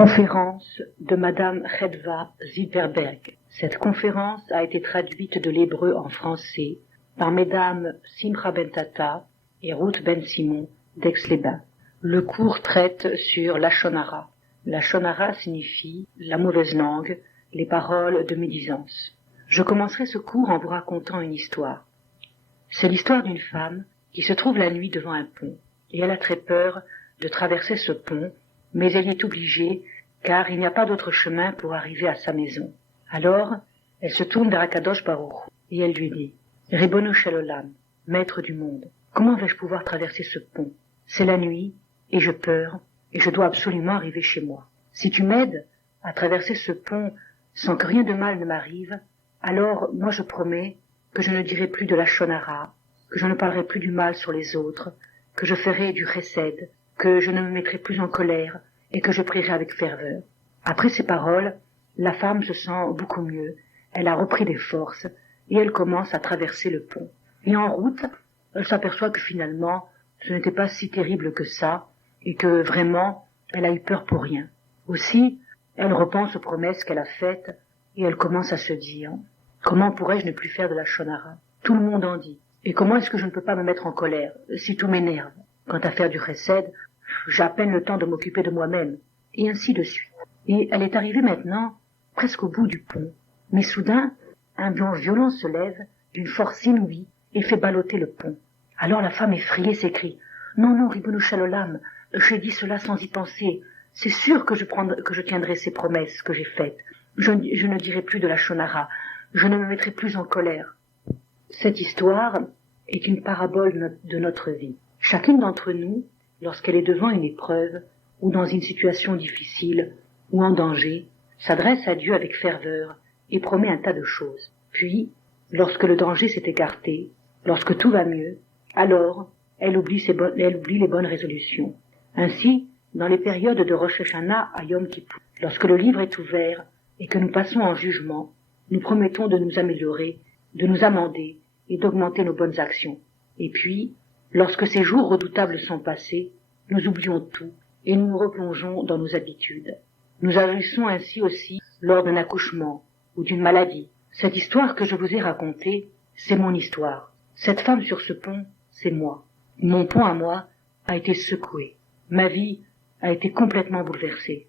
Conférence de Madame Chedva Zilberberg. Cette conférence a été traduite de l'hébreu en français par Mesdames Simcha Ben-Tata et Ruth Ben-Simon d'Aix-les-Bains. Le cours traite sur la Shonara. La Shonara signifie la mauvaise langue, les paroles de médisance. Je commencerai ce cours en vous racontant une histoire. C'est l'histoire d'une femme qui se trouve la nuit devant un pont, et elle a très peur de traverser ce pont, mais elle y est obligée, car il n'y a pas d'autre chemin pour arriver à sa maison. Alors, elle se tourne vers Akadosh Baruch Hu, et elle lui dit, « Ribono shel olam, maître du monde, comment vais-je pouvoir traverser ce pont? C'est la nuit, et je peur, et je dois absolument arriver chez moi. Si tu m'aides à traverser ce pont sans que rien de mal ne m'arrive, alors moi je promets que je ne dirai plus de la Shonara, que je ne parlerai plus du mal sur les autres, que je ferai du chesed, que je ne me mettrai plus en colère et que je prierai avec ferveur. » Après ces paroles, la femme se sent beaucoup mieux, elle a repris des forces et elle commence à traverser le pont. Et en route, elle s'aperçoit que finalement, ce n'était pas si terrible que ça et que vraiment, elle a eu peur pour rien. Aussi, elle repense aux promesses qu'elle a faites et elle commence à se dire « Comment pourrais-je ne plus faire de la Shonara? Tout le monde en dit. Et comment est-ce que je ne peux pas me mettre en colère si tout m'énerve? Quant à faire du chesed, j'ai à peine le temps de m'occuper de moi-même. » Et ainsi de suite. Et elle est arrivée maintenant presque au bout du pont. Mais soudain, un vent violent se lève d'une force inouïe et fait balloter le pont. Alors la femme effrayée s'écrie « Non, non, Ribono shel olam, j'ai dit cela sans y penser. C'est sûr que je tiendrai ces promesses que j'ai faites. Je ne dirai plus de la Shonara. Je ne me mettrai plus en colère. » Cette histoire est une parabole de notre vie. Chacune d'entre nous, lorsqu'elle est devant une épreuve, ou dans une situation difficile, ou en danger, s'adresse à Dieu avec ferveur et promet un tas de choses. Puis, lorsque le danger s'est écarté, lorsque tout va mieux, alors elle oublie les bonnes résolutions. Ainsi, dans les périodes de Rosh Hashanah à Yom Kippour, lorsque le livre est ouvert et que nous passons en jugement, nous promettons de nous améliorer, de nous amender et d'augmenter nos bonnes actions. Et puis, lorsque ces jours redoutables sont passés, nous oublions tout et nous nous replongeons dans nos habitudes. Nous agissons ainsi aussi lors d'un accouchement ou d'une maladie. Cette histoire que je vous ai racontée, c'est mon histoire. Cette femme sur ce pont, c'est moi. Mon pont à moi a été secoué. Ma vie a été complètement bouleversée.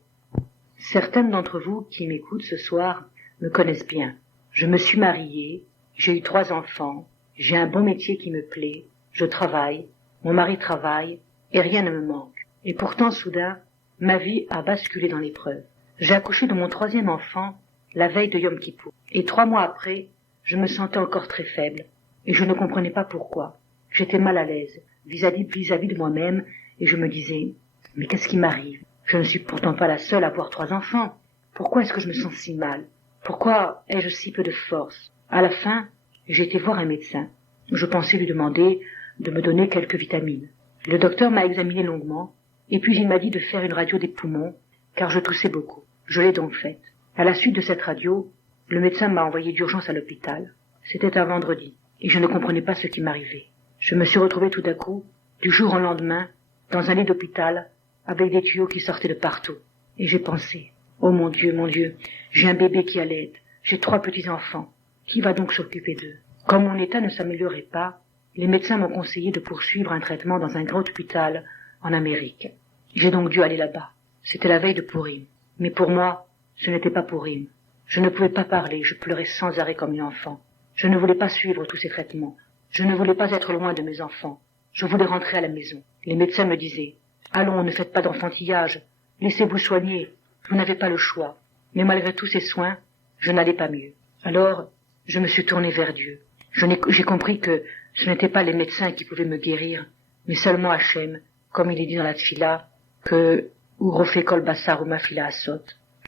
Certaines d'entre vous qui m'écoutent ce soir me connaissent bien. Je me suis mariée, j'ai eu 3 enfants, j'ai un bon métier qui me plaît, je travaille, mon mari travaille, et rien ne me manque. Et pourtant, soudain, ma vie a basculé dans l'épreuve. J'ai accouché de mon 3e enfant la veille de Yom Kippour. Et 3 mois après, je me sentais encore très faible, et je ne comprenais pas pourquoi. J'étais mal à l'aise, vis-à-vis de moi-même, et je me disais, mais qu'est-ce qui m'arrive? Je ne suis pourtant pas la seule à avoir 3 enfants. Pourquoi est-ce que je me sens si mal? Pourquoi ai-je si peu de force? À la fin, j'ai été voir un médecin. Je pensais lui demander de me donner quelques vitamines. Le docteur m'a examiné longuement, et puis il m'a dit de faire une radio des poumons, car je toussais beaucoup. Je l'ai donc faite. À la suite de cette radio, le médecin m'a envoyé d'urgence à l'hôpital. C'était un vendredi, et je ne comprenais pas ce qui m'arrivait. Je me suis retrouvée tout à coup, du jour au lendemain, dans un lit d'hôpital, avec des tuyaux qui sortaient de partout. Et j'ai pensé, oh mon Dieu, j'ai un bébé qui allaite, j'ai 3 petits-enfants. Qui va donc s'occuper d'eux? Comme mon état ne s'améliorait pas, les médecins m'ont conseillé de poursuivre un traitement dans un grand hôpital en Amérique. J'ai donc dû aller là-bas. C'était la veille de Purim. Mais pour moi, ce n'était pas Purim. Je ne pouvais pas parler, je pleurais sans arrêt comme une enfant. Je ne voulais pas suivre tous ces traitements. Je ne voulais pas être loin de mes enfants. Je voulais rentrer à la maison. Les médecins me disaient, « Allons, ne faites pas d'enfantillage. Laissez-vous soigner. Vous n'avez pas le choix. » Mais malgré tous ces soins, je n'allais pas mieux. Alors, je me suis tournée vers Dieu. J'ai compris que ce n'étaient pas les médecins qui pouvaient me guérir, mais seulement Hachem, comme il est dit dans la Tfila, que Urofe kol basar umafila asot.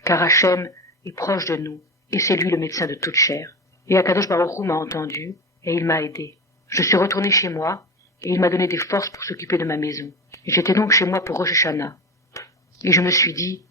Car Hachem est proche de nous, et c'est lui le médecin de toute chair. Et Akadosh Baruch Hu m'a entendu, et il m'a aidé. Je suis retournée chez moi, et il m'a donné des forces pour s'occuper de ma maison. J'étais donc chez moi pour Rosh Hashanah. Et je me suis dit,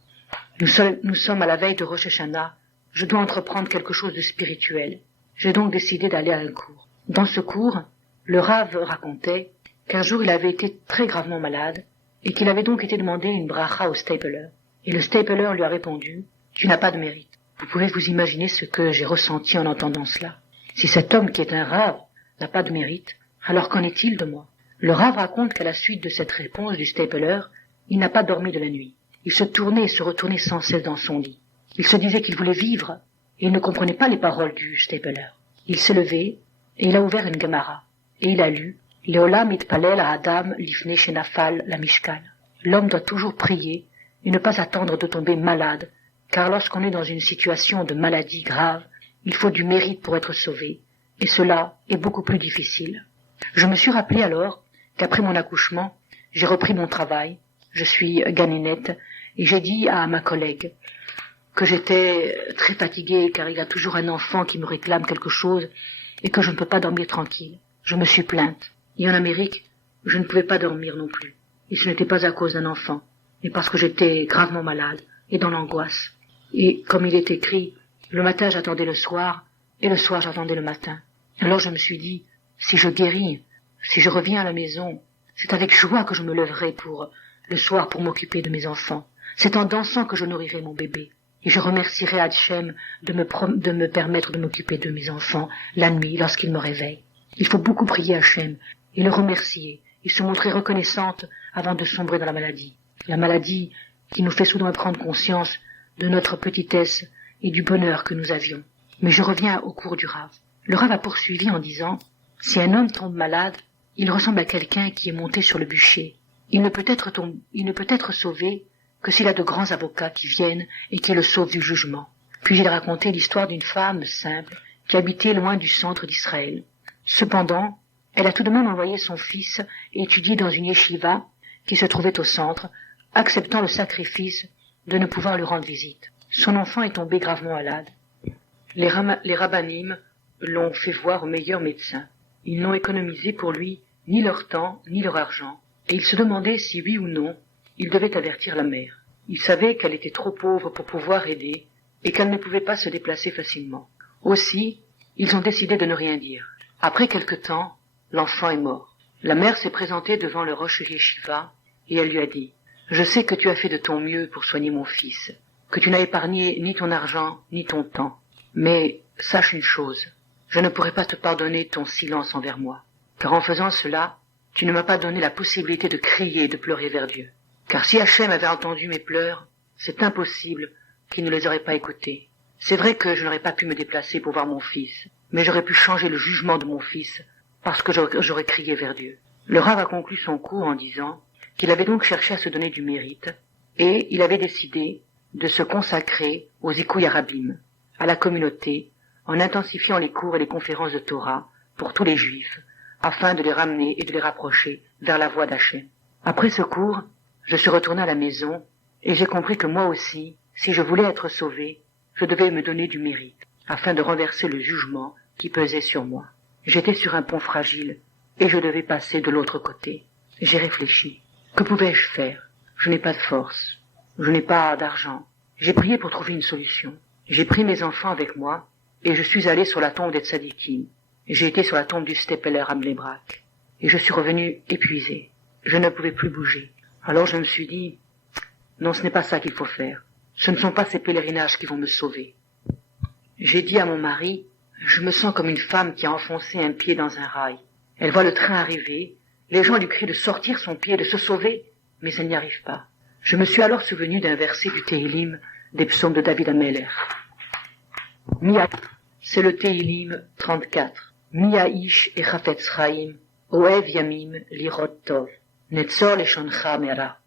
nous sommes à la veille de Rosh Hashanah, je dois entreprendre quelque chose de spirituel. J'ai donc décidé d'aller à un cours. Dans ce cours, le Rav racontait qu'un jour il avait été très gravement malade et qu'il avait donc été demander une bracha au Stapler. Et le stapler lui a répondu « Tu n'as pas de mérite ». Vous pouvez vous imaginer ce que j'ai ressenti en entendant cela. Si cet homme qui est un rave n'a pas de mérite, alors qu'en est-il de moi? Le rave raconte qu'à la suite de cette réponse du stapler, il n'a pas dormi de la nuit. Il se tournait et se retournait sans cesse dans son lit. Il se disait qu'il voulait vivre, et il ne comprenait pas les paroles du stapler. Il s'est levé, et il a ouvert une Gemara, et il a lu « Leolam itpalel ha'adam lifnei shenafal la mishkan ». L'homme doit toujours prier et ne pas attendre de tomber malade, car lorsqu'on est dans une situation de maladie grave, il faut du mérite pour être sauvé, et cela est beaucoup plus difficile. Je me suis rappelé alors qu'après mon accouchement, j'ai repris mon travail, je suis ganénette, et j'ai dit à ma collègue que j'étais très fatiguée car il y a toujours un enfant qui me réclame quelque chose et que je ne peux pas dormir tranquille. Je me suis plainte. Et en Amérique, je ne pouvais pas dormir non plus. Et ce n'était pas à cause d'un enfant, mais parce que j'étais gravement malade et dans l'angoisse. Et comme il est écrit, le matin j'attendais le soir et le soir j'attendais le matin. Alors je me suis dit, si je guéris, si je reviens à la maison, c'est avec joie que je me lèverai le soir pour m'occuper de mes enfants. C'est en dansant que je nourrirai mon bébé. Et je remercierai Hachem de me permettre de m'occuper de mes enfants la nuit lorsqu'ils me réveillent. Il faut beaucoup prier Hachem et le remercier et se montrer reconnaissante avant de sombrer dans la maladie. La maladie qui nous fait soudain prendre conscience de notre petitesse et du bonheur que nous avions. Mais je reviens au cours du Rav. Le Rav a poursuivi en disant « Si un homme tombe malade, il ressemble à quelqu'un qui est monté sur le bûcher. Il ne peut être sauvé que s'il a de grands avocats qui viennent et qui le sauvent du jugement. » Puis il racontait l'histoire d'une femme simple qui habitait loin du centre d'Israël. Cependant, elle a tout de même envoyé son fils étudier dans une yeshiva qui se trouvait au centre, acceptant le sacrifice de ne pouvoir lui rendre visite. Son enfant est tombé gravement malade. Les rabbanim l'ont fait voir au meilleur médecin. Ils n'ont économisé pour lui ni leur temps ni leur argent, et il se demandait si oui ou non il devait avertir la mère. Il savait qu'elle était trop pauvre pour pouvoir aider et qu'elle ne pouvait pas se déplacer facilement. Aussi, ils ont décidé de ne rien dire. Après quelque temps, l'enfant est mort. La mère s'est présentée devant le Rosh Yeshiva et elle lui a dit « Je sais que tu as fait de ton mieux pour soigner mon fils, que tu n'as épargné ni ton argent ni ton temps. Mais sache une chose, je ne pourrai pas te pardonner ton silence envers moi, car en faisant cela, tu ne m'as pas donné la possibilité de crier et de pleurer vers Dieu. Car si Hachem avait entendu mes pleurs, c'est impossible qu'il ne les aurait pas écoutés. C'est vrai que je n'aurais pas pu me déplacer pour voir mon fils, mais j'aurais pu changer le jugement de mon fils parce que j'aurais crié vers Dieu. » Le Rav a conclu son cours en disant qu'il avait donc cherché à se donner du mérite et il avait décidé de se consacrer aux Zikouï Arabim, à la communauté, en intensifiant les cours et les conférences de Torah pour tous les Juifs, afin de les ramener et de les rapprocher vers la voie d'Hachem. Après ce cours, je suis retourné à la maison et j'ai compris que moi aussi, si je voulais être sauvé, je devais me donner du mérite, afin de renverser le jugement qui pesait sur moi. J'étais sur un pont fragile et je devais passer de l'autre côté. J'ai réfléchi. Que pouvais-je faire? Je n'ai pas de force. Je n'ai pas d'argent. J'ai prié pour trouver une solution. J'ai pris mes enfants avec moi et je suis allé sur la tombe des Tzadikim. J'ai été sur la tombe du Stepeler à Mlebrak et je suis revenu épuisé. Je ne pouvais plus bouger. Alors je me suis dit, non, ce n'est pas ça qu'il faut faire. Ce ne sont pas ces pèlerinages qui vont me sauver. J'ai dit à mon mari, je me sens comme une femme qui a enfoncé un pied dans un rail. Elle voit le train arriver, les gens lui crient de sortir son pied, de se sauver, mais elle n'y arrive pas. Je me suis alors souvenu d'un verset du Tehillim, des psaumes de David Ameller. C'est le Tehillim 34. Mia'ish et Chafetz Chaim, Oev Yamim lirot tov, Netzor leshoncha mera.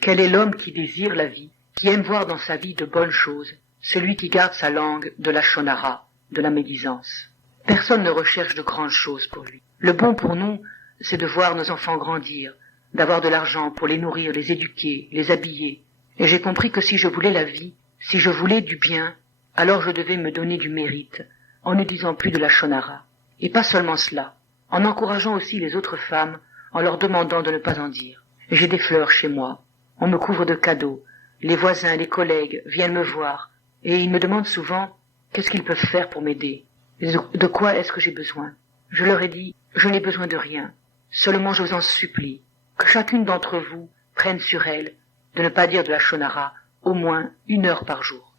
Quel est l'homme qui désire la vie, qui aime voir dans sa vie de bonnes choses, celui qui garde sa langue de la shonara, de la médisance. Personne ne recherche de grandes choses pour lui. Le bon pour nous, c'est de voir nos enfants grandir, d'avoir de l'argent pour les nourrir, les éduquer, les habiller. Et j'ai compris que si je voulais la vie, si je voulais du bien, alors je devais me donner du mérite, en ne disant plus de la shonara. Et pas seulement cela, en encourageant aussi les autres femmes, en leur demandant de ne pas en dire. J'ai des fleurs chez moi, on me couvre de cadeaux, les voisins, les collègues viennent me voir, et ils me demandent souvent qu'est-ce qu'ils peuvent faire pour m'aider. De quoi est-ce que j'ai besoin? Je leur ai dit, je n'ai besoin de rien, seulement je vous en supplie, que chacune d'entre vous prenne sur elle de ne pas dire de la shonara au moins 1 heure par jour.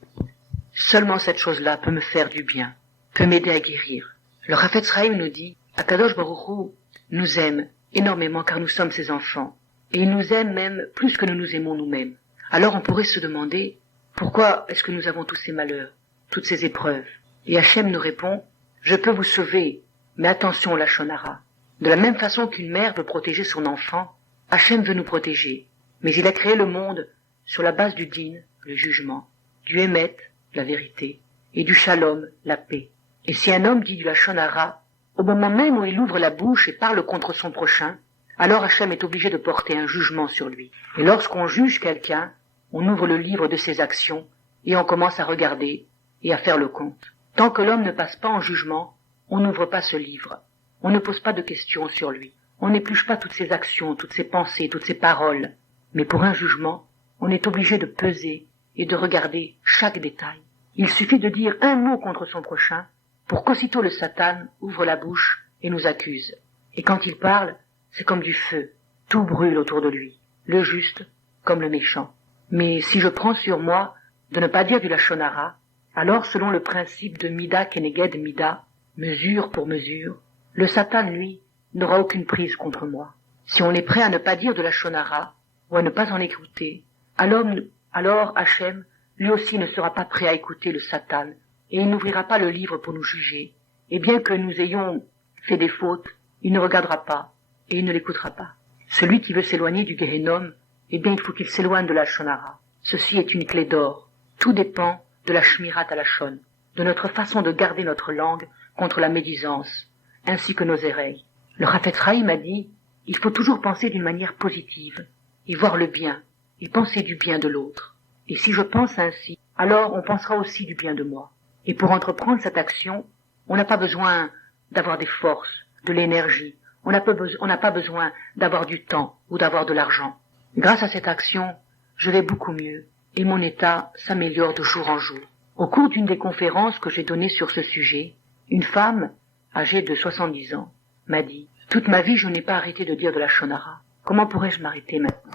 Seulement cette chose-là peut me faire du bien, peut m'aider à guérir. Le Chafetz Chaim nous dit, Akadosh Baruch Hu nous aime énormément car nous sommes ses enfants, et il nous aime même plus que nous nous aimons nous-mêmes. Alors on pourrait se demander, pourquoi est-ce que nous avons tous ces malheurs, toutes ces épreuves? Et Hachem nous répond, je peux vous sauver, mais attention au lachon hara. De la même façon qu'une mère veut protéger son enfant, Hachem veut nous protéger, mais il a créé le monde sur la base du din, le jugement, du émet, la vérité, et du shalom, la paix. Et si un homme dit du lachon hara, au moment même où il ouvre la bouche et parle contre son prochain, alors Hachem est obligé de porter un jugement sur lui. Et lorsqu'on juge quelqu'un, on ouvre le livre de ses actions et on commence à regarder et à faire le compte. Tant que l'homme ne passe pas en jugement, on n'ouvre pas ce livre. On ne pose pas de questions sur lui. On n'épluche pas toutes ses actions, toutes ses pensées, toutes ses paroles. Mais pour un jugement, on est obligé de peser et de regarder chaque détail. Il suffit de dire un mot contre son prochain pour qu'aussitôt le Satan ouvre la bouche et nous accuse. Et quand il parle, c'est comme du feu. Tout brûle autour de lui, le juste comme le méchant. Mais si je prends sur moi de ne pas dire du lachon hara, alors selon le principe de Mida Keneged Mida, mesure pour mesure, le Satan, lui, n'aura aucune prise contre moi. Si on est prêt à ne pas dire de lachon hara, ou à ne pas en écouter, alors Hachem, lui aussi ne sera pas prêt à écouter le Satan, et il n'ouvrira pas le livre pour nous juger. Et bien que nous ayons fait des fautes, il ne regardera pas, et il ne l'écoutera pas. Celui qui veut s'éloigner du Gehenom, eh bien il faut qu'il s'éloigne de la lachon hara. Ceci est une clé d'or. Tout dépend de la shmirat halachon, de notre façon de garder notre langue contre la médisance, ainsi que nos oreilles. Le Chafetz Chaim a dit, il faut toujours penser d'une manière positive, et voir le bien, et penser du bien de l'autre. Et si je pense ainsi, alors on pensera aussi du bien de moi. Et pour entreprendre cette action, on n'a pas besoin d'avoir des forces, de l'énergie, on n'a pas besoin d'avoir du temps ou d'avoir de l'argent. Grâce à cette action, je vais beaucoup mieux, et mon état s'améliore de jour en jour. Au cours d'une des conférences que j'ai données sur ce sujet, une femme, âgée de 70 ans, m'a dit « Toute ma vie, je n'ai pas arrêté de dire de lachon hara. Comment pourrais-je m'arrêter maintenant ?»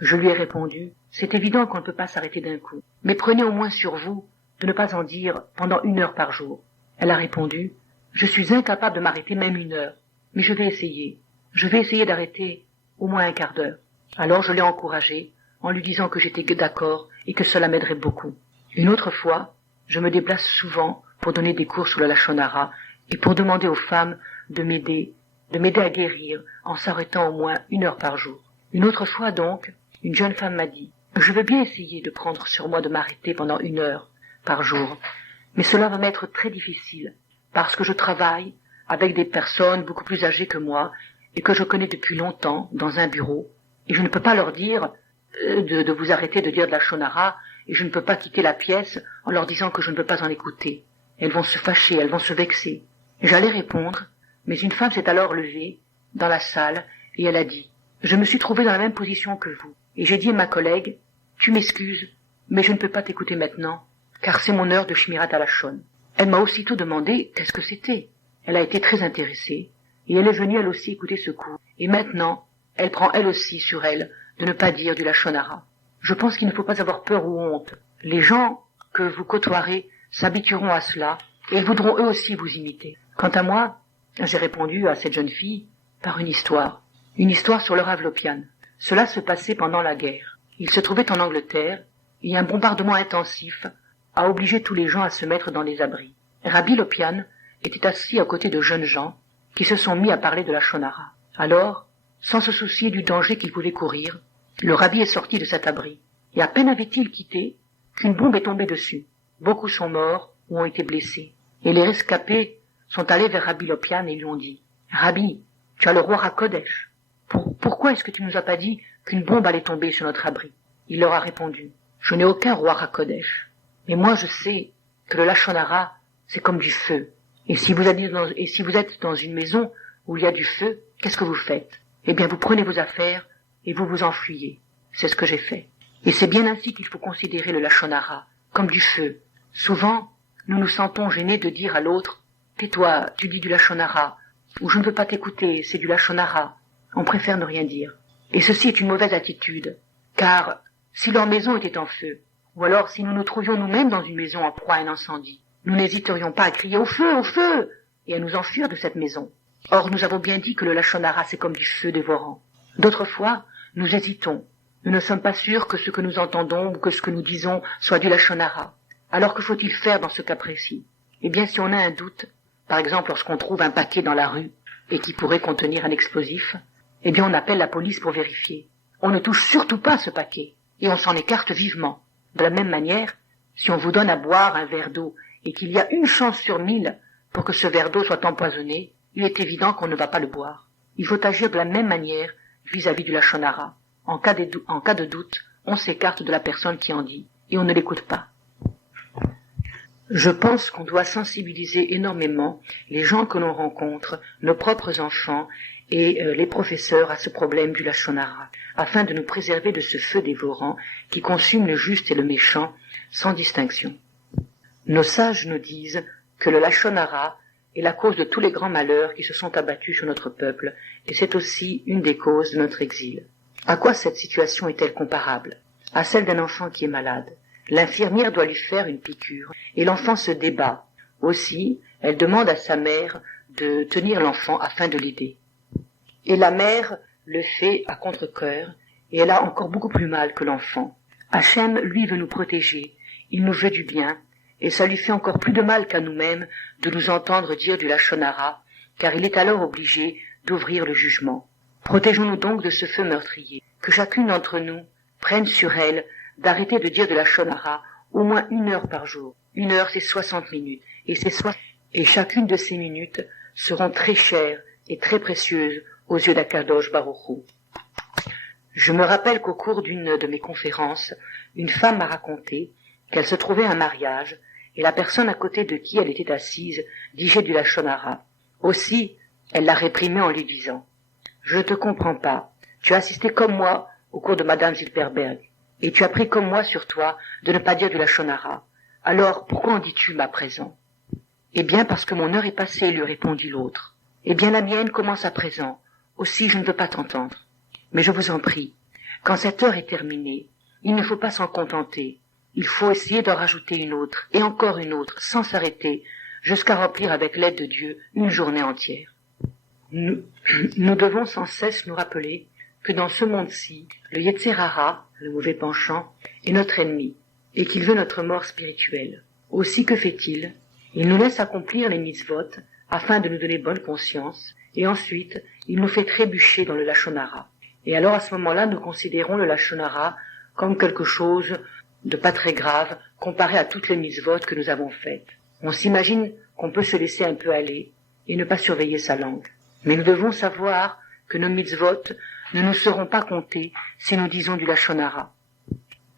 Je lui ai répondu « C'est évident qu'on ne peut pas s'arrêter d'un coup, mais prenez au moins sur vous de ne pas en dire pendant 1 heure par jour. » Elle a répondu « Je suis incapable de m'arrêter même 1 heure, mais je vais essayer. Je vais essayer d'arrêter au moins 1/4 d'heure. » Alors je l'ai encouragée en lui disant que j'étais d'accord et que cela m'aiderait beaucoup. Une autre fois, je me déplace souvent pour donner des cours sur le lachon hara et pour demander aux femmes de m'aider à guérir en s'arrêtant au moins 1 heure par jour. Une autre fois donc, une jeune femme m'a dit « Je veux bien essayer de prendre sur moi de m'arrêter pendant 1 heure par jour, mais cela va m'être très difficile parce que je travaille avec des personnes beaucoup plus âgées que moi et que je connais depuis longtemps dans un bureau et je ne peux pas leur dire de vous arrêter de dire de lachon hara et je ne peux pas quitter la pièce en leur disant que je ne peux pas en écouter. Elles vont se fâcher, elles vont se vexer. » Et j'allais répondre, mais une femme s'est alors levée dans la salle et elle a dit « Je me suis trouvée dans la même position que vous. » Et j'ai dit à ma collègue « Tu m'excuses, mais je ne peux pas t'écouter maintenant, car c'est mon heure de shmirat halachon. » Elle m'a aussitôt demandé qu'est-ce que c'était. Elle a été très intéressée, et elle est venue elle aussi écouter ce cours. Et maintenant, elle prend elle aussi sur elle de ne pas dire du lachon hara. Je pense qu'il ne faut pas avoir peur ou honte. Les gens que vous côtoierez s'habitueront à cela, et ils voudront eux aussi vous imiter. Quant à moi, j'ai répondu à cette jeune fille par une histoire sur le Rav Lopian. Cela se passait pendant la guerre. Il se trouvait en Angleterre, et un bombardement intensif a obligé tous les gens à se mettre dans les abris. Rabbi Lopian était assis à côté de jeunes gens qui se sont mis à parler de lachon hara. Alors, sans se soucier du danger qu'ils pouvaient courir, le rabbi est sorti de cet abri, et à peine avait-il quitté qu'une bombe est tombée dessus. Beaucoup sont morts ou ont été blessés, et les rescapés sont allés vers Rabbi Lopian et lui ont dit « Rabbi, tu as le roi HaKodesh. Pourquoi est-ce que tu nous as pas dit qu'une bombe allait tomber sur notre abri ?» Il leur a répondu « Je n'ai aucun roi HaKodesh, mais moi je sais que le lachon hara, c'est comme du feu. Et si vous êtes dans une maison où il y a du feu, qu'est-ce que vous faites? Eh bien vous prenez vos affaires et vous vous enfuyez. C'est ce que j'ai fait. Et c'est bien ainsi qu'il faut considérer le lachon hara, comme du feu. Souvent, nous nous sentons gênés de dire à l'autre « Tais-toi, tu dis du lachon hara » ou « Je ne veux pas t'écouter, c'est du lachon hara ». On préfère ne rien dire. Et ceci est une mauvaise attitude, car si leur maison était en feu, Ou alors, si nous nous trouvions nous-mêmes dans une maison en proie à un incendie, nous n'hésiterions pas à crier au feu, et à nous enfuir de cette maison. Or, nous avons bien dit que le lachon hara, c'est comme du feu dévorant. D'autres fois, nous hésitons. Nous ne sommes pas sûrs que ce que nous entendons ou que ce que nous disons soit du lachon hara. Alors que faut-il faire dans ce cas précis? Eh bien, si on a un doute, par exemple lorsqu'on trouve un paquet dans la rue et qui pourrait contenir un explosif, eh bien on appelle la police pour vérifier. On ne touche surtout pas ce paquet et on s'en écarte vivement. De la même manière, si on vous donne à boire un verre d'eau et qu'il y a une chance sur 1000 pour que ce verre d'eau soit empoisonné, il est évident qu'on ne va pas le boire. Il faut agir de la même manière vis-à-vis du lachon hara. En cas de doute, on s'écarte de la personne qui en dit et on ne l'écoute pas. Je pense qu'on doit sensibiliser énormément les gens que l'on rencontre, nos propres enfants et les professeurs à ce problème du lachon hara, afin de nous préserver de ce feu dévorant qui consume le juste et le méchant sans distinction. Nos sages nous disent que le lachon hara est la cause de tous les grands malheurs qui se sont abattus sur notre peuple, et c'est aussi une des causes de notre exil. À quoi cette situation est-elle comparable? À celle d'un enfant qui est malade. L'infirmière doit lui faire une piqûre, et l'enfant se débat. Aussi, elle demande à sa mère de tenir l'enfant afin de l'aider. Et la mère le fait à contre-cœur, et elle a encore beaucoup plus mal que l'enfant. Hachem, lui, veut nous protéger, il nous veut du bien, et ça lui fait encore plus de mal qu'à nous-mêmes de nous entendre dire du lachon hara, car il est alors obligé d'ouvrir le jugement. Protégeons-nous donc de ce feu meurtrier, que chacune d'entre nous prenne sur elle d'arrêter de dire de lachon hara au moins 1 heure par jour. 1 heure, c'est 60 minutes, et chacune de ces minutes seront très chères et très précieuses aux yeux d'Akadosh Baruch Hu. Je me rappelle qu'au cours d'une de mes conférences, une femme m'a raconté qu'elle se trouvait à un mariage, et la personne à côté de qui elle était assise disait du lachon hara. Aussi, elle l'a réprimé en lui disant « Je ne te comprends pas, tu as assisté comme moi au cours de Madame Zilberberg, et tu as pris comme moi sur toi de ne pas dire du lachon hara. Alors, pourquoi en dis-tu à présent ?»« Eh bien, parce que mon heure est passée, lui répondit l'autre. Eh bien, la mienne commence à présent. Aussi, je ne veux pas t'entendre. Mais je vous en prie, quand cette heure est terminée, il ne faut pas s'en contenter. Il faut essayer d'en rajouter une autre, et encore une autre, sans s'arrêter, jusqu'à remplir avec l'aide de Dieu une journée entière. Nous devons sans cesse nous rappeler que dans ce monde-ci, le Yetzer hara, le mauvais penchant, est notre ennemi, et qu'il veut notre mort spirituelle. Aussi, que fait-il? Il nous laisse accomplir les mitzvot, afin de nous donner bonne conscience, et ensuite, il nous fait trébucher dans le lachon hara. Et alors, à ce moment-là, nous considérons le lachon hara comme quelque chose de pas très grave, comparé à toutes les mitzvot que nous avons faites. On s'imagine qu'on peut se laisser un peu aller, et ne pas surveiller sa langue. Mais nous devons savoir que nos mitzvot ne nous seront pas comptés si nous disons du lachon hara.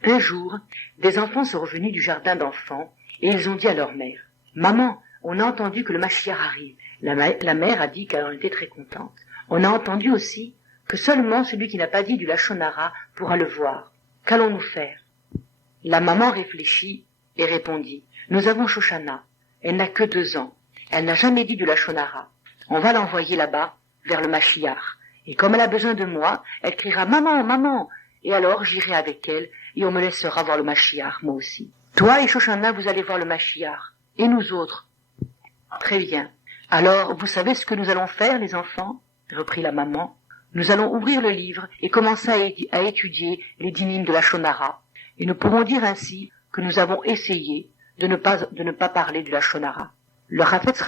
Un jour, des enfants sont revenus du jardin d'enfants et ils ont dit à leur mère « Maman, on a entendu que le Mashiach arrive. » La mère a dit qu'elle en était très contente. On a entendu aussi que seulement celui qui n'a pas dit du lachon hara pourra le voir. Qu'allons-nous faire? La maman réfléchit et répondit « Nous avons Shoshana. Elle n'a que 2 ans. Elle n'a jamais dit du lachon hara. On va l'envoyer là-bas, vers le Mashiach. Et comme elle a besoin de moi, elle criera « Maman, maman !» Et alors j'irai avec elle et on me laissera voir le Mashiach, moi aussi. Toi et Shoshana, vous allez voir le Mashiach. Et nous autres? Très bien. Alors, vous savez ce que nous allons faire, les enfants? Reprit la maman. Nous allons ouvrir le livre et commencer à étudier les dynimes de lachon hara. Et nous pourrons dire ainsi que nous avons essayé de ne pas parler du lachon hara. Le Chafetz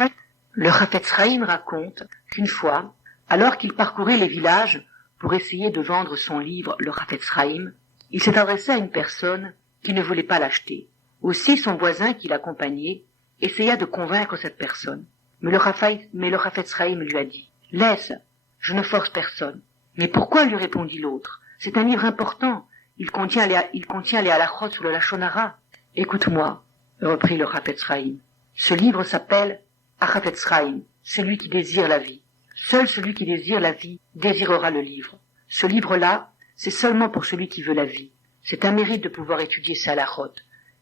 Chaim raconte qu'une fois, alors qu'il parcourait les villages pour essayer de vendre son livre, le Chafetz Chaim, il s'est adressé à une personne qui ne voulait pas l'acheter. Aussi, son voisin qui l'accompagnait essaya de convaincre cette personne. Mais le Chafetz Chaim lui a dit « Laisse, je ne force personne. » « Mais pourquoi ?» lui répondit l'autre. « C'est un livre important. Il contient les halachot sur le lachon hara. »« Écoute-moi, » reprit le Chafetz Chaim. « Ce livre s'appelle Chafetz Chaim, celui qui désire la vie. Seul celui qui désire la vie désirera le livre. Ce livre-là, c'est seulement pour celui qui veut la vie. C'est un mérite de pouvoir étudier ces halachot.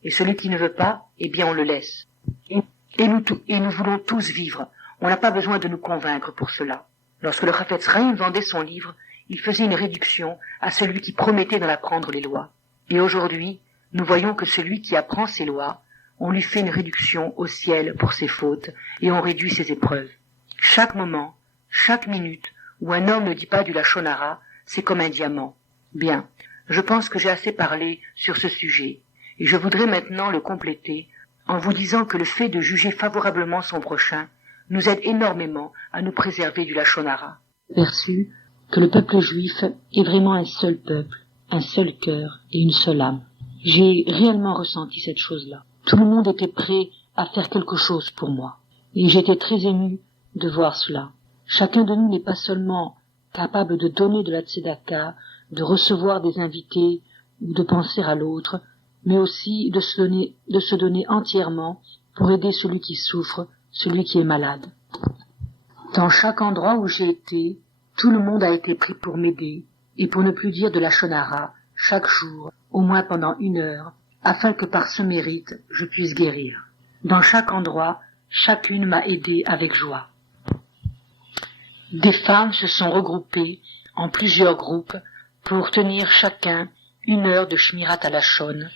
Et celui qui ne veut pas, eh bien on le laisse. Et nous voulons tous vivre. On n'a pas besoin de nous convaincre pour cela. » Lorsque le Chafetz Chaim vendait son livre, il faisait une réduction à celui qui promettait d'en apprendre les lois. Et aujourd'hui, nous voyons que celui qui apprend ces lois, on lui fait une réduction au ciel pour ses fautes et on réduit ses épreuves. Chaque moment, chaque minute où un homme ne dit pas du lachon hara, c'est comme un diamant. Bien, je pense que j'ai assez parlé sur ce sujet et je voudrais maintenant le compléter en vous disant que le fait de juger favorablement son prochain nous aide énormément à nous préserver du lachon hara. Perçu que le peuple juif est vraiment un seul peuple, un seul cœur et une seule âme. J'ai réellement ressenti cette chose-là. Tout le monde était prêt à faire quelque chose pour moi. Et j'étais très ému de voir cela. Chacun de nous n'est pas seulement capable de donner de la tzedaka, de recevoir des invités ou de penser à l'autre, mais aussi de se donner entièrement pour aider celui qui souffre, celui qui est malade. Dans chaque endroit où j'ai été, tout le monde a été pris pour m'aider, et pour ne plus dire de lachon hara, chaque jour, au moins pendant 1 heure, afin que par ce mérite, je puisse guérir. Dans chaque endroit, chacune m'a aidé avec joie. Des femmes se sont regroupées en plusieurs groupes pour tenir chacun 1 heure de shmirat halachon,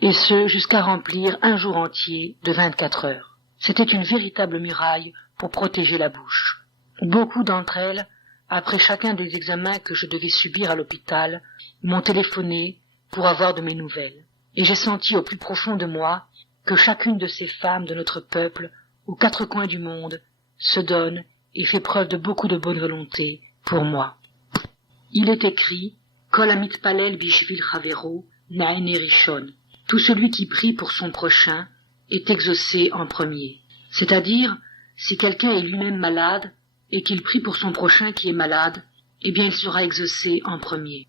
et ce jusqu'à remplir un jour entier de 24 heures. C'était une véritable muraille pour protéger la bouche. Beaucoup d'entre elles, après chacun des examens que je devais subir à l'hôpital, m'ont téléphoné pour avoir de mes nouvelles. Et j'ai senti au plus profond de moi que chacune de ces femmes de notre peuple, aux 4 coins du monde, se donne et fait preuve de beaucoup de bonne volonté pour moi. Il est écrit « Kol hamitpalel bishvil chavero na'ene rishon » Tout celui qui prie pour son prochain est exaucé en premier. C'est-à-dire, si quelqu'un est lui-même malade et qu'il prie pour son prochain qui est malade, eh bien il sera exaucé en premier.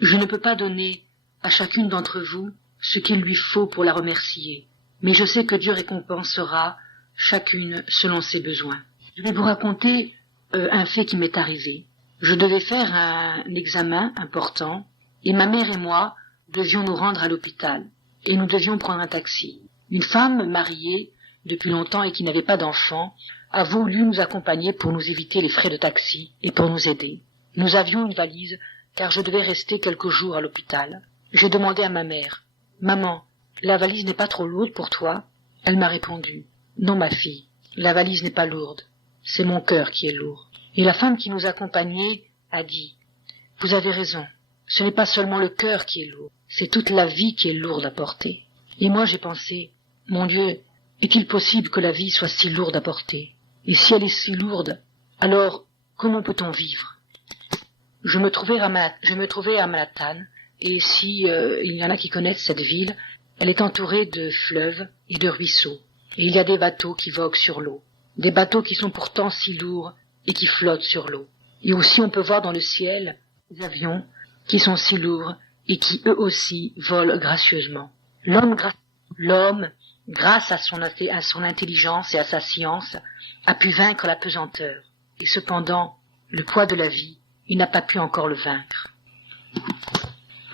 Je ne peux pas donner à chacune d'entre vous ce qu'il lui faut pour la remercier, mais je sais que Dieu récompensera chacune selon ses besoins. Je vais vous raconter un fait qui m'est arrivé. Je devais faire un examen important et ma mère et moi devions nous rendre à l'hôpital et nous devions prendre un taxi. Une femme mariée depuis longtemps et qui n'avait pas d'enfant a voulu nous accompagner pour nous éviter les frais de taxi et pour nous aider. Nous avions une valise car je devais rester quelques jours à l'hôpital. J'ai demandé à ma mère « Maman, la valise n'est pas trop lourde pour toi ?» Elle m'a répondu « Non ma fille, la valise n'est pas lourde, c'est mon cœur qui est lourd. » Et la femme qui nous accompagnait a dit « Vous avez raison, ce n'est pas seulement le cœur qui est lourd, c'est toute la vie qui est lourde à porter. » Et moi j'ai pensé « Mon Dieu, est-il possible que la vie soit si lourde à porter? Et si elle est si lourde, alors comment peut-on vivre ?» Je me trouvais à Manhattan, et si il y en a qui connaissent cette ville, elle est entourée de fleuves et de ruisseaux. Et il y a des bateaux qui voguent sur l'eau. Des bateaux qui sont pourtant si lourds et qui flottent sur l'eau. Et aussi on peut voir dans le ciel des avions qui sont si lourds et qui eux aussi volent gracieusement. L'homme, grâce à son intelligence et à sa science, a pu vaincre la pesanteur. Et cependant, le poids de la vie, il n'a pas pu encore le vaincre.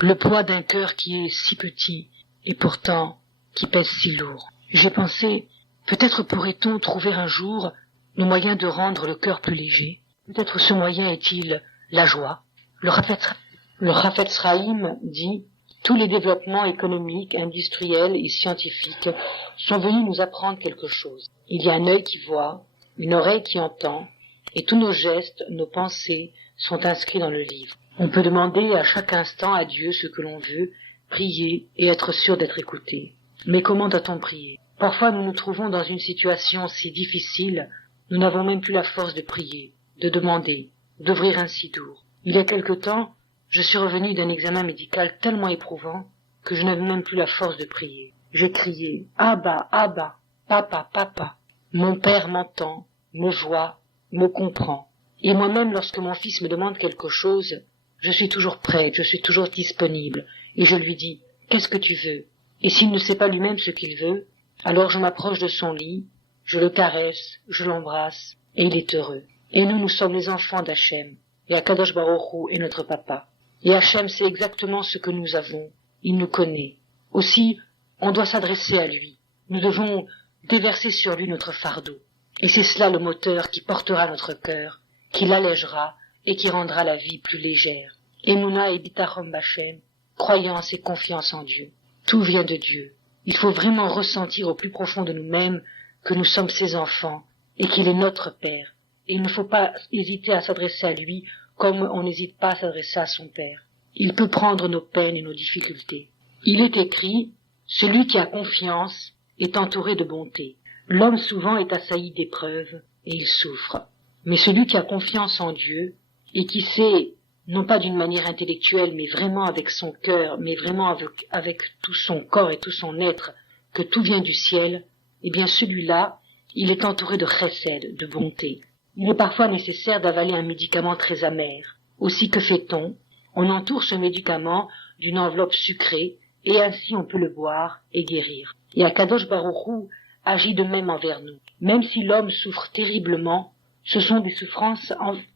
Le poids d'un cœur qui est si petit et pourtant qui pèse si lourd. J'ai pensé, peut-être pourrait-on trouver un jour le moyen de rendre le cœur plus léger. Peut-être ce moyen est-il la joie. Le Chafetz Chaim dit « Tous les développements économiques, industriels et scientifiques sont venus nous apprendre quelque chose. Il y a un œil qui voit, une oreille qui entend, et tous nos gestes, nos pensées sont inscrits dans le livre. On peut demander à chaque instant à Dieu ce que l'on veut, prier et être sûr d'être écouté. Mais comment doit-on prier? Parfois nous nous trouvons dans une situation si difficile, nous n'avons même plus la force de prier, de demander, d'ouvrir un siddour. Il y a quelque temps, je suis revenu d'un examen médical tellement éprouvant que je n'avais même plus la force de prier. J'ai crié « Abba, Abba, Papa, Papa ». Mon père m'entend, me voit, me comprend. Et moi-même, lorsque mon fils me demande quelque chose, je suis toujours prête, je suis toujours disponible, et je lui dis « Qu'est-ce que tu veux ?» Et s'il ne sait pas lui-même ce qu'il veut, alors je m'approche de son lit, je le caresse, je l'embrasse, et il est heureux. Et nous sommes les enfants d'Hachem, et Akadosh Baruch Hu est notre papa. Et Hachem sait exactement ce que nous avons, il nous connaît. Aussi, on doit s'adresser à lui. Nous devons déverser sur lui notre fardeau. Et c'est cela le moteur qui portera notre cœur, qui l'allègera et qui rendra la vie plus légère. Emouna et bitachon b'Hachem, croyance et confiance en Dieu. Tout vient de Dieu. Il faut vraiment ressentir au plus profond de nous-mêmes que nous sommes ses enfants et qu'il est notre Père. Et il ne faut pas hésiter à s'adresser à lui comme on n'hésite pas à s'adresser à son Père. Il peut prendre nos peines et nos difficultés. Il est écrit, « Celui qui a confiance est entouré de bonté. » L'homme souvent est assailli d'épreuves et il souffre. Mais celui qui a confiance en Dieu et qui sait, non pas d'une manière intellectuelle, mais vraiment avec son cœur, mais vraiment avec tout son corps et tout son être, que tout vient du ciel, eh bien celui-là, il est entouré de chesed, de bonté. Il est parfois nécessaire d'avaler un médicament très amer. Aussi que fait-on? On entoure ce médicament d'une enveloppe sucrée, et ainsi on peut le boire et guérir. Et Akadosh Baruch Hu agit de même envers nous. Même si l'homme souffre terriblement, ce sont des souffrances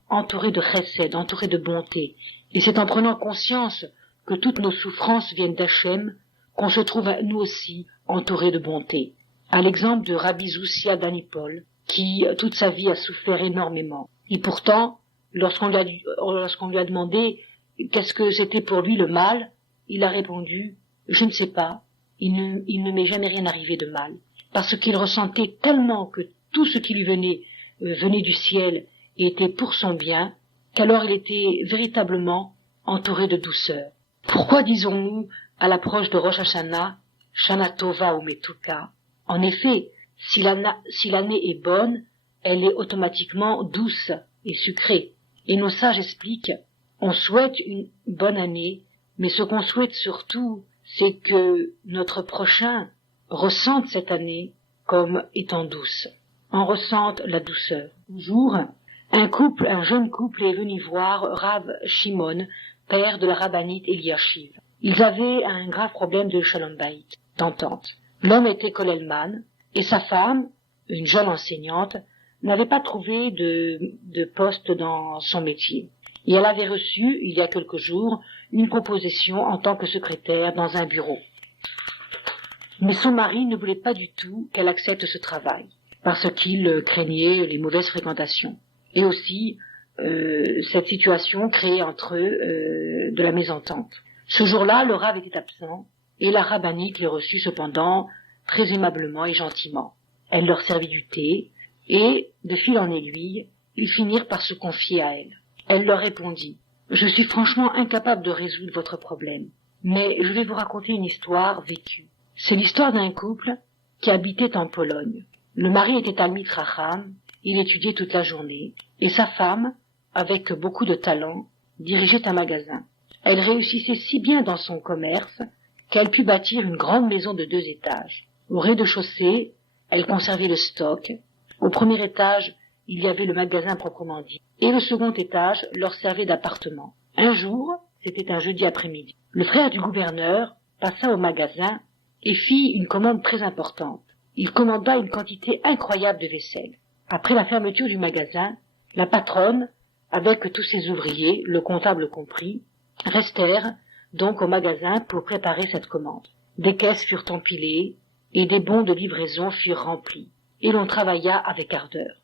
entourées de chesed, entourées de bonté. Et c'est en prenant conscience que toutes nos souffrances viennent d'Hachem qu'on se trouve nous aussi entourés de bonté. À l'exemple de Rabbi Zoussia d'Anipol, qui toute sa vie a souffert énormément. Et pourtant, lorsqu'on lui a demandé qu'est-ce que c'était pour lui le mal, il a répondu « Je ne sais pas, il ne m'est jamais rien arrivé de mal ». Parce qu'il ressentait tellement que tout ce qui lui venait du ciel et était pour son bien, qu'alors il était véritablement entouré de douceur. Pourquoi disons-nous, à l'approche de Rosh Hashanah, « Shana Tova ou Metuka » En effet, si l'année est bonne, elle est automatiquement douce et sucrée. Et nos sages expliquent, on souhaite une bonne année, mais ce qu'on souhaite surtout, c'est que notre prochain ressente cette année comme étant douce. On ressente la douceur. Un jour, un jeune couple est venu voir Rav Shimon, père de la rabbinite Eliashiv. Ils avaient un grave problème de shalom bayit, d'entente. L'homme était kolelman, et sa femme, une jeune enseignante, n'avait pas trouvé de poste dans son métier. Et elle avait reçu, il y a quelques jours, une proposition en tant que secrétaire dans un bureau. Mais son mari ne voulait pas du tout qu'elle accepte ce travail, parce qu'il craignait les mauvaises fréquentations. Et aussi, cette situation créait entre eux de la mésentente. Ce jour-là, le rave était absent, et la rabbinite les reçut cependant très aimablement et gentiment. Elle leur servit du thé, et, de fil en aiguille, ils finirent par se confier à elle. Elle leur répondit « Je suis franchement incapable de résoudre votre problème, mais je vais vous raconter une histoire vécue. C'est l'histoire d'un couple qui habitait en Pologne. Le mari était Talmid Chacham, il étudiait toute la journée, et sa femme, avec beaucoup de talent, dirigeait un magasin. Elle réussissait si bien dans son commerce qu'elle put bâtir une grande maison de 2 étages. Au rez-de-chaussée, elle conservait le stock. Au premier étage, il y avait le magasin proprement dit. Et le second étage leur servait d'appartement. Un jour, c'était un jeudi après-midi, le frère du gouverneur passa au magasin et fit une commande très importante. Il commanda une quantité incroyable de vaisselle. Après la fermeture du magasin, la patronne, avec tous ses ouvriers, le comptable compris, restèrent donc au magasin pour préparer cette commande. Des caisses furent empilées et des bons de livraison furent remplis, et l'on travailla avec ardeur.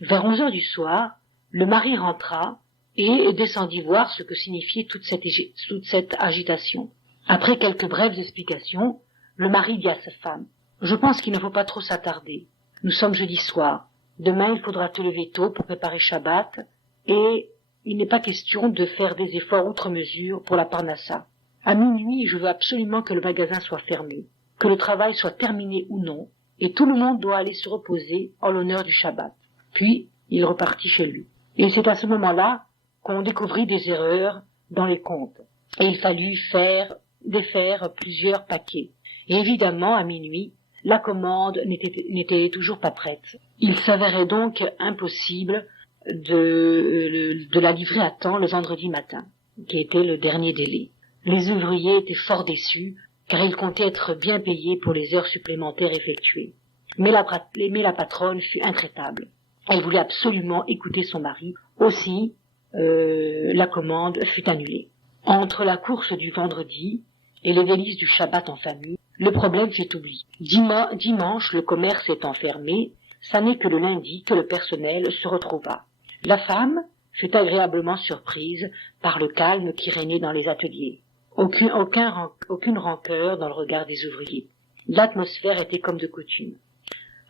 Vers 11 heures du soir, le mari rentra et descendit voir ce que signifiait toute cette agitation. Après quelques brèves explications, le mari dit à sa femme « Je pense qu'il ne faut pas trop s'attarder. Nous sommes jeudi soir. Demain, il faudra te lever tôt pour préparer Shabbat, et il n'est pas question de faire des efforts outre mesure pour la parnassa. À minuit, je veux absolument que le magasin soit fermé, que le travail soit terminé ou non, et tout le monde doit aller se reposer en l'honneur du Shabbat. » Puis, il repartit chez lui. Et c'est à ce moment-là qu'on découvrit des erreurs dans les comptes. Et il fallut défaire plusieurs paquets. Et évidemment, à minuit, la commande n'était toujours pas prête. Il s'avérait donc impossible de la livrer à temps le vendredi matin, qui était le dernier délai. Les ouvriers étaient fort déçus, car ils comptaient être bien payés pour les heures supplémentaires effectuées. Mais la patronne fut intraitable. Elle voulait absolument écouter son mari. Aussi, la commande fut annulée. Entre la course du vendredi et les délices du Shabbat en famille, le problème fut oublié. Dimanche, le commerce étant fermé, ça n'est que le lundi que le personnel se retrouva. La femme fut agréablement surprise par le calme qui régnait dans les ateliers. aucune rancœur dans le regard des ouvriers. L'atmosphère était comme de coutume.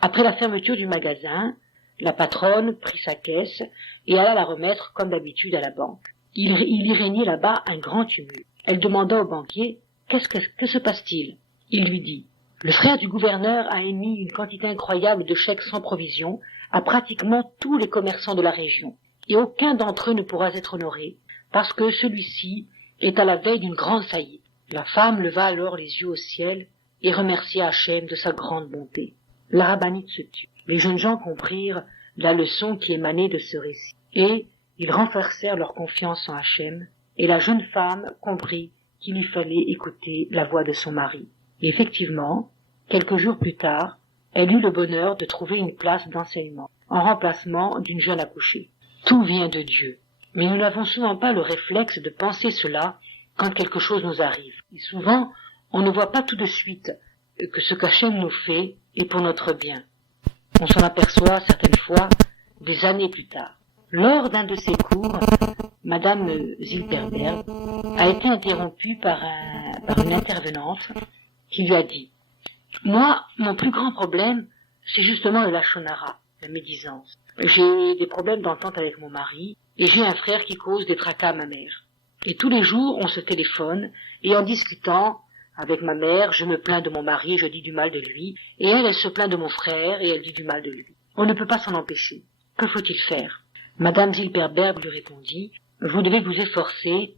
Après la fermeture du magasin, la patronne prit sa caisse et alla la remettre comme d'habitude à la banque. Il y régnait là-bas un grand tumulte. Elle demanda au banquier « Que se passe-t-il » Il lui dit « Le frère du gouverneur a émis une quantité incroyable de chèques sans provision à pratiquement tous les commerçants de la région, et aucun d'entre eux ne pourra être honoré, parce que celui-ci est à la veille d'une grande faillite. » La femme leva alors les yeux au ciel et remercia Hachem de sa grande bonté. La rabbinite se tut. Les jeunes gens comprirent la leçon qui émanait de ce récit, et ils renforcèrent leur confiance en Hachem, et la jeune femme comprit qu'il lui fallait écouter la voix de son mari. Et effectivement, quelques jours plus tard, elle eut le bonheur de trouver une place d'enseignement, en remplacement d'une jeune accouchée. Tout vient de Dieu, mais nous n'avons souvent pas le réflexe de penser cela quand quelque chose nous arrive. Et souvent, on ne voit pas tout de suite que ce qu'Hachem nous fait est pour notre bien. On s'en aperçoit certaines fois des années plus tard. Lors d'un de ses cours, Madame Zilperberg a été interrompue par une intervenante qui lui a dit « Moi, mon plus grand problème, c'est justement le lachon hara, la médisance. J'ai des problèmes d'entente avec mon mari et j'ai un frère qui cause des tracas à ma mère. Et tous les jours, on se téléphone et en discutant avec ma mère, je me plains de mon mari et je dis du mal de lui, et elle se plaint de mon frère et elle dit du mal de lui. On ne peut pas s'en empêcher. Que faut-il faire ?» Madame Zilperberg lui répondit « Vous devez vous efforcer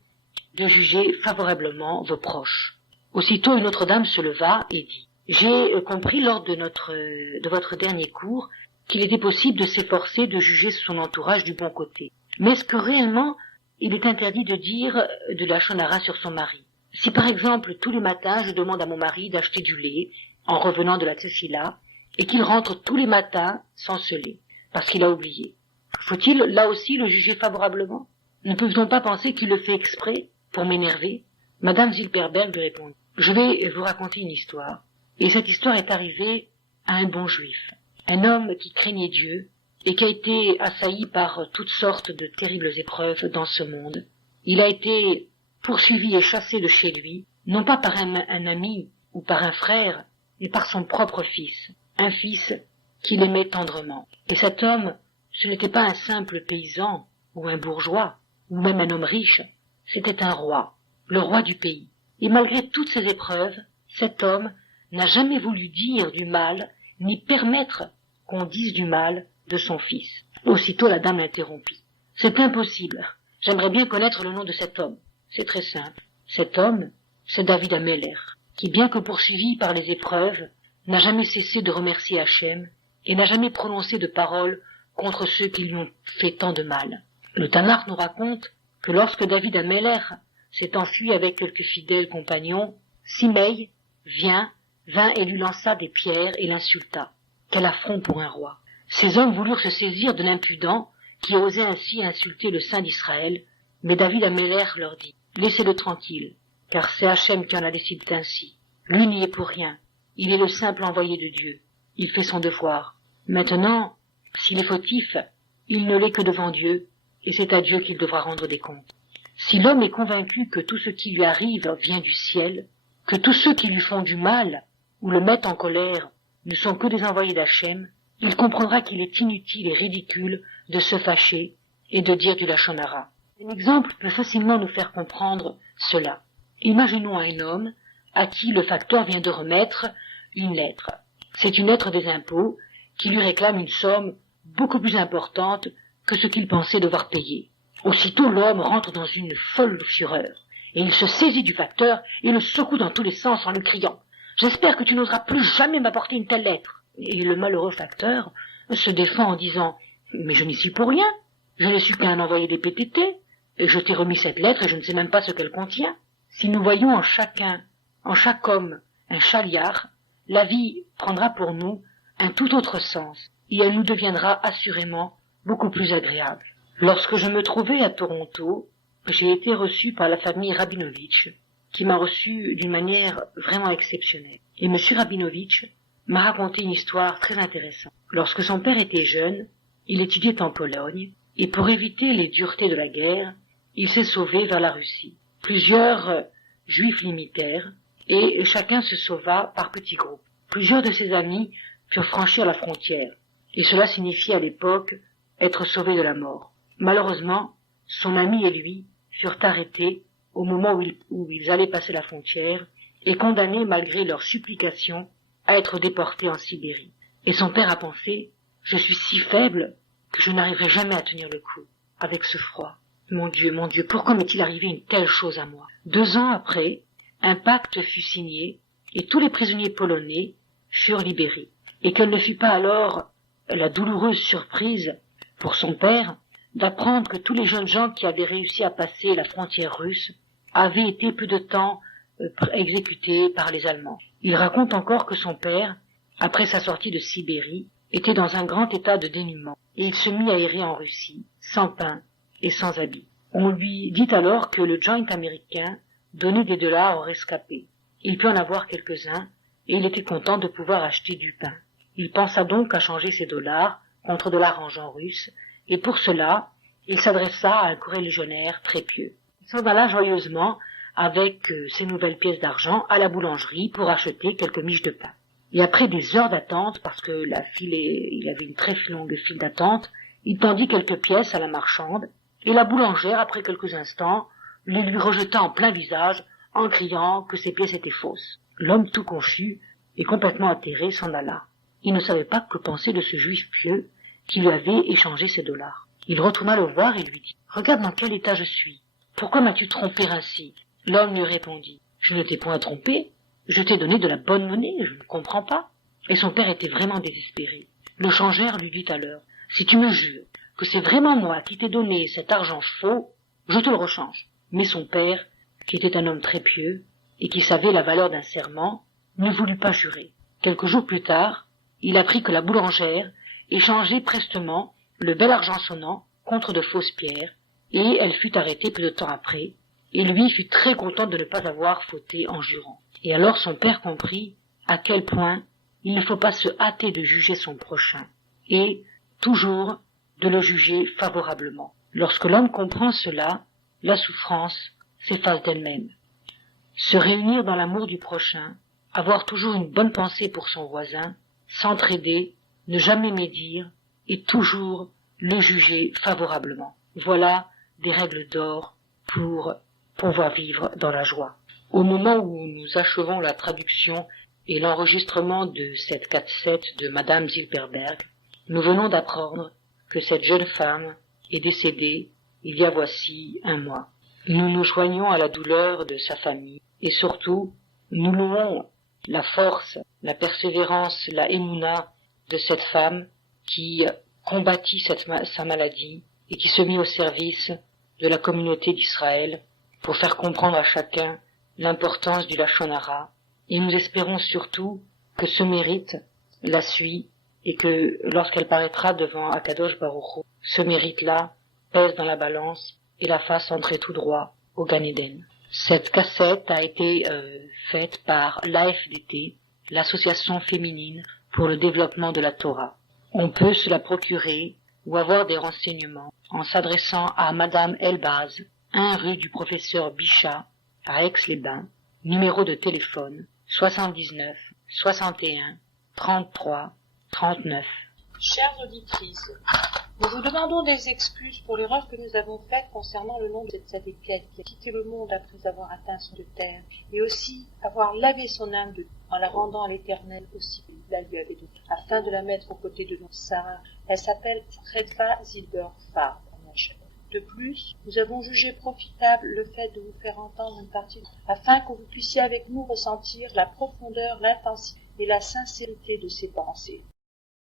de juger favorablement vos proches. » Aussitôt une autre dame se leva et dit « J'ai compris lors de votre dernier cours qu'il était possible de s'efforcer de juger son entourage du bon côté. Mais est-ce que réellement il est interdit de dire de la lachon hara sur son mari? Si par exemple tous les matins je demande à mon mari d'acheter du lait en revenant de la tefila et qu'il rentre tous les matins sans ce lait parce qu'il a oublié, faut-il là aussi le juger favorablement? Ne peut-on pas penser qu'il le fait exprès pour m'énerver? Madame Zilperberg lui répondit « Je vais vous raconter une histoire. Et cette histoire est arrivée à un bon juif, un homme qui craignait Dieu et qui a été assailli par toutes sortes de terribles épreuves dans ce monde. Il a été poursuivi et chassé de chez lui, non pas par un ami ou par un frère, mais par son propre fils, un fils qu'il aimait tendrement. Et cet homme, ce n'était pas un simple paysan ou un bourgeois, ou même un homme riche, c'était un roi, le roi du pays. Et malgré toutes ces épreuves, cet homme n'a jamais voulu dire du mal, ni permettre qu'on dise du mal de son fils. Aussitôt la dame l'interrompit. « C'est impossible. J'aimerais bien connaître le nom de cet homme. » C'est très simple. Cet homme, c'est David Ameller, qui, bien que poursuivi par les épreuves, n'a jamais cessé de remercier Hachem et n'a jamais prononcé de paroles contre ceux qui lui ont fait tant de mal. Le Tanakh nous raconte que lorsque David Ameller s'est enfui avec quelques fidèles compagnons, Simei vint et lui lança des pierres et l'insulta. Quel affront pour un roi! Ces hommes voulurent se saisir de l'impudent qui osait ainsi insulter le Saint d'Israël, mais David Ameller leur dit « Laissez-le tranquille, car c'est Hachem qui en a décidé ainsi. Lui n'y est pour rien. Il est le simple envoyé de Dieu. Il fait son devoir. Maintenant, s'il est fautif, il ne l'est que devant Dieu, et c'est à Dieu qu'il devra rendre des comptes. Si l'homme est convaincu que tout ce qui lui arrive vient du ciel, que tous ceux qui lui font du mal ou le mettent en colère ne sont que des envoyés d'Hachem, il comprendra qu'il est inutile et ridicule de se fâcher et de dire du lachon hara. Un exemple peut facilement nous faire comprendre cela. Imaginons un homme à qui le facteur vient de remettre une lettre. C'est une lettre des impôts qui lui réclame une somme beaucoup plus importante que ce qu'il pensait devoir payer. Aussitôt l'homme rentre dans une folle fureur, et il se saisit du facteur et le secoue dans tous les sens en lui criant « J'espère que tu n'oseras plus jamais m'apporter une telle lettre !» Et le malheureux facteur se défend en disant « Mais je n'y suis pour rien, je ne suis qu'un envoyé des PTT, et je t'ai remis cette lettre et je ne sais même pas ce qu'elle contient. » Si nous voyons en chaque homme, un chaliar, la vie prendra pour nous un tout autre sens, et elle nous deviendra assurément beaucoup plus agréable. Lorsque je me trouvais à Toronto, j'ai été reçu par la famille Rabinovitch, qui m'a reçu d'une manière vraiment exceptionnelle. Et M. Rabinovitch m'a raconté une histoire très intéressante. Lorsque son père était jeune, il étudiait en Pologne, et pour éviter les duretés de la guerre, il s'est sauvé vers la Russie. Plusieurs juifs l'imitèrent, et chacun se sauva par petits groupes. Plusieurs de ses amis purent franchir la frontière, et cela signifiait à l'époque être sauvés de la mort. Malheureusement, son ami et lui furent arrêtés au moment où ils allaient passer la frontière et condamnés malgré leurs supplications à être déportés en Sibérie. Et son père a pensé « Je suis si faible que je n'arriverai jamais à tenir le coup avec ce froid. Mon Dieu, pourquoi m'est-il arrivé une telle chose à moi ?» 2 ans après, un pacte fut signé et tous les prisonniers polonais furent libérés. Et quelle ne fut pas alors la douloureuse surprise pour son père d'apprendre que tous les jeunes gens qui avaient réussi à passer la frontière russe avaient été peu de temps exécutés par les Allemands. Il raconte encore que son père, après sa sortie de Sibérie, était dans un grand état de dénuement, et il se mit à errer en Russie, sans pain et sans habits. On lui dit alors que le Joint américain donnait des dollars aux rescapés. Il put en avoir quelques-uns, et il était content de pouvoir acheter du pain. Il pensa donc à changer ses dollars contre de l'argent russe, et pour cela, il s'adressa à un corréligionnaire très pieux. Il s'en alla joyeusement avec ses nouvelles pièces d'argent à la boulangerie pour acheter quelques miches de pain. Et après des heures d'attente, parce que il y avait une très longue file d'attente, il tendit quelques pièces à la marchande, et la boulangère, après quelques instants, les lui rejeta en plein visage, en criant que ces pièces étaient fausses. L'homme tout confus et complètement atterré s'en alla. Il ne savait pas que penser de ce juif pieux qui lui avait échangé ses dollars. Il retourna le voir et lui dit « Regarde dans quel état je suis. Pourquoi m'as-tu trompé ainsi ?» L'homme lui répondit « Je ne t'ai point trompé. Je t'ai donné de la bonne monnaie, je ne comprends pas. » Et son père était vraiment désespéré. Le changeur lui dit alors « Si tu me jures que c'est vraiment moi qui t'ai donné cet argent faux, je te le rechange. » Mais son père, qui était un homme très pieux et qui savait la valeur d'un serment, ne voulut pas jurer. Quelques jours plus tard, il apprit que la boulangère échangeait prestement le bel argent sonnant contre de fausses pierres, et elle fut arrêtée peu de temps après, et lui fut très content de ne pas avoir fauté en jurant. Et alors son père comprit à quel point il ne faut pas se hâter de juger son prochain, et toujours de le juger favorablement. Lorsque l'homme comprend cela, la souffrance s'efface d'elle-même. Se réunir dans l'amour du prochain, avoir toujours une bonne pensée pour son voisin, s'entraider, ne jamais médire, et toujours le juger favorablement. Voilà des règles d'or pour pouvoir vivre dans la joie. Au moment où nous achevons la traduction et l'enregistrement de cette cassette de Madame Zilperberg, nous venons d'apprendre que cette jeune femme est décédée il y a voici 1 mois. Nous nous joignons à la douleur de sa famille et surtout, nous louons la force, la persévérance, la émouna de cette femme qui combattit sa maladie et qui se mit au service de la communauté d'Israël pour faire comprendre à chacun l'importance du Lachon Hara. Et nous espérons surtout que ce mérite la suit et que lorsqu'elle paraîtra devant Akadosh Baruch Hu, ce mérite-là pèse dans la balance et la fasse entrer tout droit au Gan Eden. Cette cassette a été faite par l'AFDT, l'Association féminine pour le développement de la Torah. On peut se la procurer ou avoir des renseignements en s'adressant à Madame Elbaz, 1 rue du professeur Bichat, à Aix-les-Bains, numéro de téléphone 79 61 33 39. Chères auditrices, nous vous demandons des excuses pour l'erreur que nous avons faite concernant le nom de cette épître qui a quitté le monde après avoir atteint son de terre, et aussi avoir lavé son âme en la rendant à l'Éternel aussi qu'il la lui avait donnée, afin de la mettre aux côtés de notre Sarah. Elle s'appelle Redva Zilberfarb. De plus, nous avons jugé profitable le fait de vous faire entendre une partie, afin que vous puissiez avec nous ressentir la profondeur, l'intensité et la sincérité de ses pensées.